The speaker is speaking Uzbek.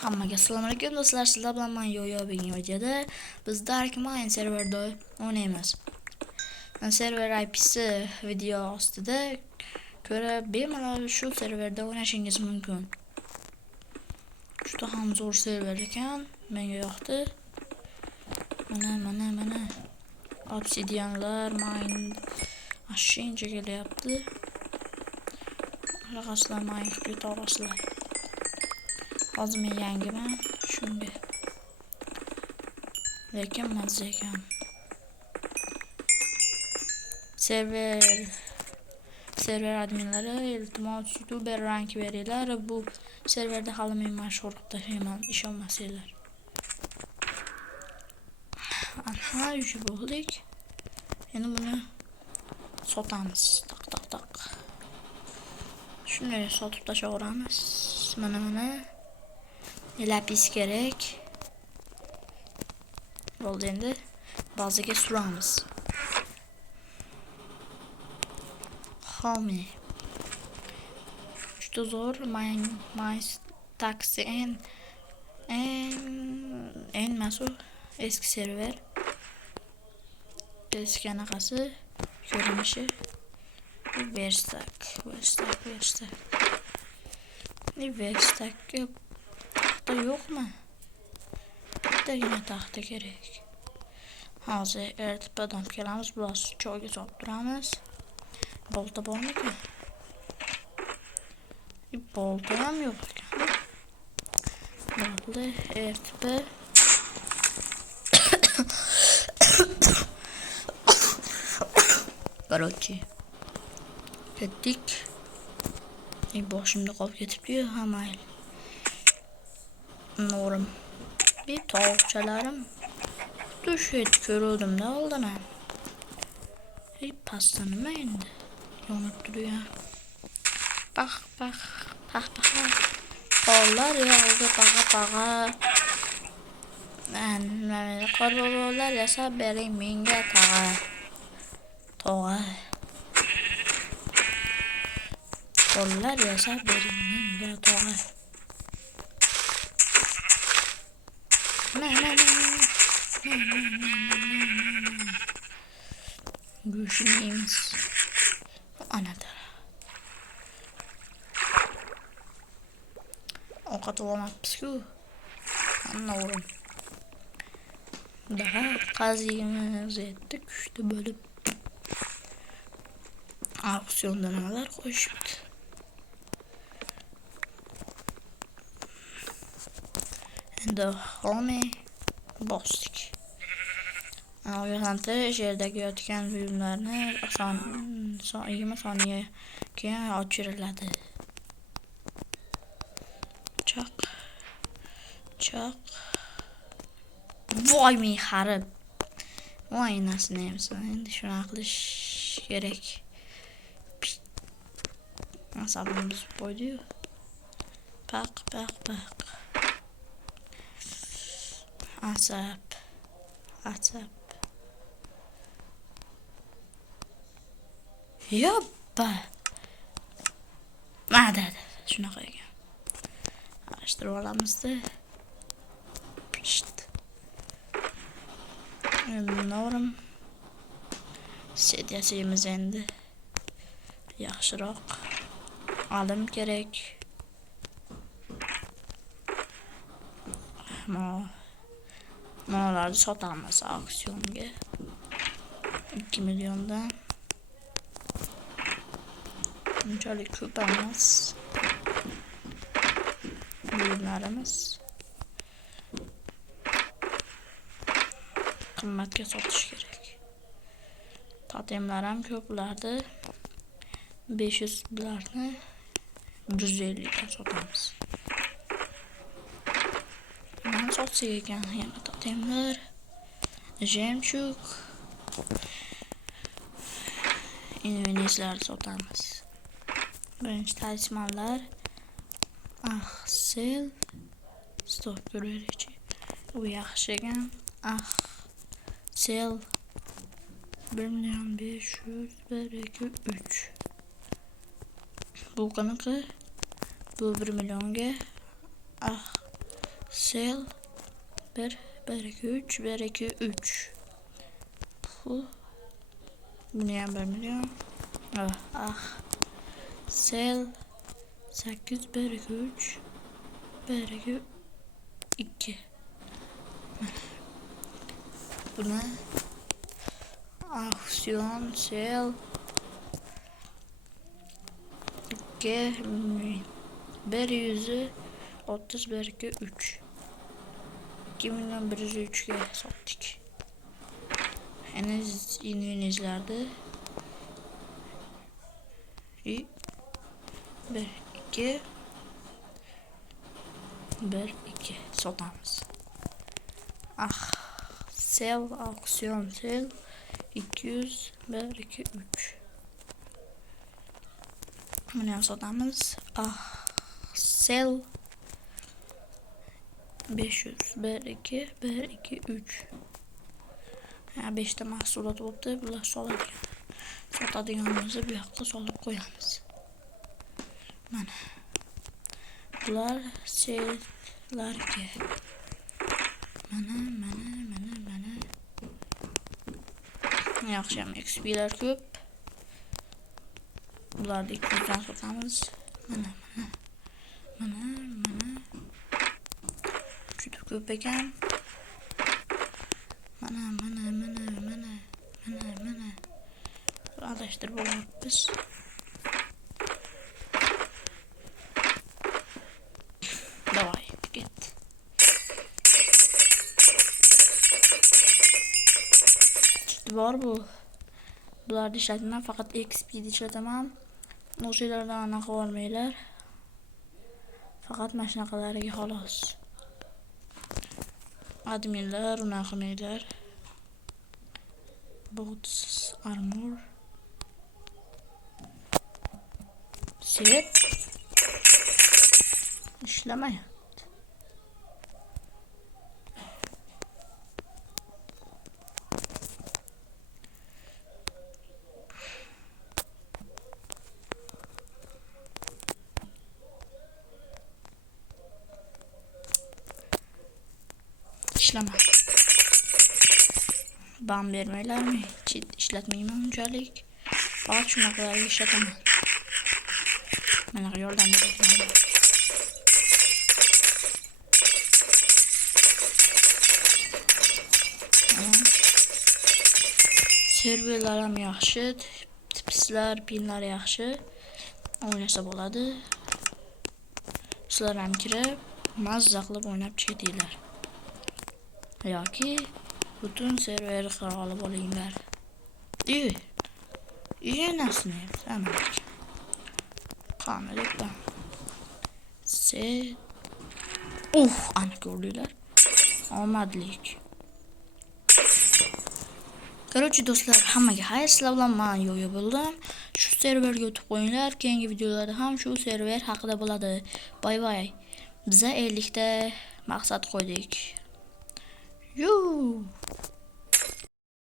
Hammaga assalomu alaykum do'stlar, sizlar bilan men Yoyo bugungi videoda biz Dark Mine serverda o'ynaymiz. Server IP'si video ostida ko'rib bemalol shu serverda o'ynashingiz mumkin. Juda ham zo'r server ekan, menga yoqdi. Mana obsidianlar, mine ashincha kelyapti. Raqaslar mine qilib olasizlar. Hozir men yangiman shunga. Lekin mazza ekan. Server adminlari iltimos YouTuber rank beringlar. Bu serverda hali men mashhur qilib tashlayman, ishonmasanglar. Aha, yusha bo'ldik. Endi buni sotamiz. Taq. Shuni sotib tashlaveramiz. Mana. Lapis kerak. Bo'ldi, endi bazaga suramiz. Home. Juda zo'r my taxi en mas'ul eski server. Eski anaqasi ko'rinishi verstak. Taxta yo'qmi? Bittagina taxta kerak. Hozir ertadan kelamiz, biroz choyga solib turamiz. Bolta bormikan? Bolta ham yo'q ekan. Bo'ldi, erta. Короче, ketdik. Boshimda qolib ketibdi-yu, hamayl. Norim. Bir tovuqchalarim düşüp ko'rdim-da oldin ham. Pasta nima endi? Yonib turya. Pax. Qollar yog'da paqa. Mana qorbobolar yasab bering menga tog'a. Qollar yasab bering menga tog'a. Go'shtimiz anada. Ovqat olmabmiz-ku. Anno'rim. Daha qaziyimiz etdi, kuchli bo'lib. Auksionda nimalar qo'yishibdi. Endi home bosdik. Oyoqlantı yerdagi yotgan buyumlarni 20 soniya keyin o'chiriladi. Choq. Voy men xarib. Voy nasini emsan. Endi shuni qilish kerak. Asabimiz qo'ydi-yu. Paq. Asab. Yoppa. Mana shunaqa ekan. Arashtirib olamiz-da. Norim. Sedyasimiz endi yaxshiroq. Alim kerak. Monolarni sotamiz auksionga. 2 milliondan. Unchalik ko'p emas. Buyumlarimiz qimmatga sotish kerak. Totemlar ham ko'plardi. 500 bularni 150 ga sotamiz. Mana sotsak ekan yana totemlar. Jemchug. Invenizlarni sotamiz. Birinchi talismanlar. Sel. Stop ko'raylik. U yaxshi ekan. Sel 1.500.000 Bu qanaqa? Bu 1 millionga Sel 1 1 2 3 1 2 3. Bunu ham bilmayman. Sel 8 1 2 3 1 2 2. Buna aksiyon sel 2 130 31 2 3 2103'e sattık. Henüz yeni izlerdi. 1 2 1 2 satamiz. Sel aksiyon sel 200 1 2 3. Bunu ham satamiz. Sel 500 1 2 1 2 3. 5 ta mahsulot bo'libdi. Bular sotadiganimizni bu yoqqa solib qo'yamiz. Mana. Bular sellarga. Mana. Yaxshi ham XP'lar ko'p. Bularni 200 dan sotamiz. Mana. Juda ko'p ekan. Mana. Adashtirib olyapmiz. Davay, ket. Bor bu. Bularni ishlatmayman, faqat XP'ni ishlataman. O'shalardan anaqa olmaylar. Faqat mashinaqalariga xolos. Adminlar unaqa qilmaylar. Boots armor set ishlamayapti. Ban vermeylermi? Hiç işletmeyeyim öncelik. Bak şuna kadar işletemem. Ben yoldan bekliyorum. Serverlar ham yaxshi, tipslar, pinlar yaxshi. O'ynasa bo'ladi. Sizlar ham kirib, mazza qilib o'ynab chiqinglar. Yoki butun server qila olib olinglar. Nasıl tamam. Kamerada. Ana gördüler. Omadlik. Короче, do'stlar, hammaga xayr, sizlar bilan men Yoyo bo'ldim. Shu serverga o'tib qo'yinglar. Keyingi videolarda ham shu server haqida bo'ladi. Bay. Biza 50 ta maqsad qo'ydik. Yoo!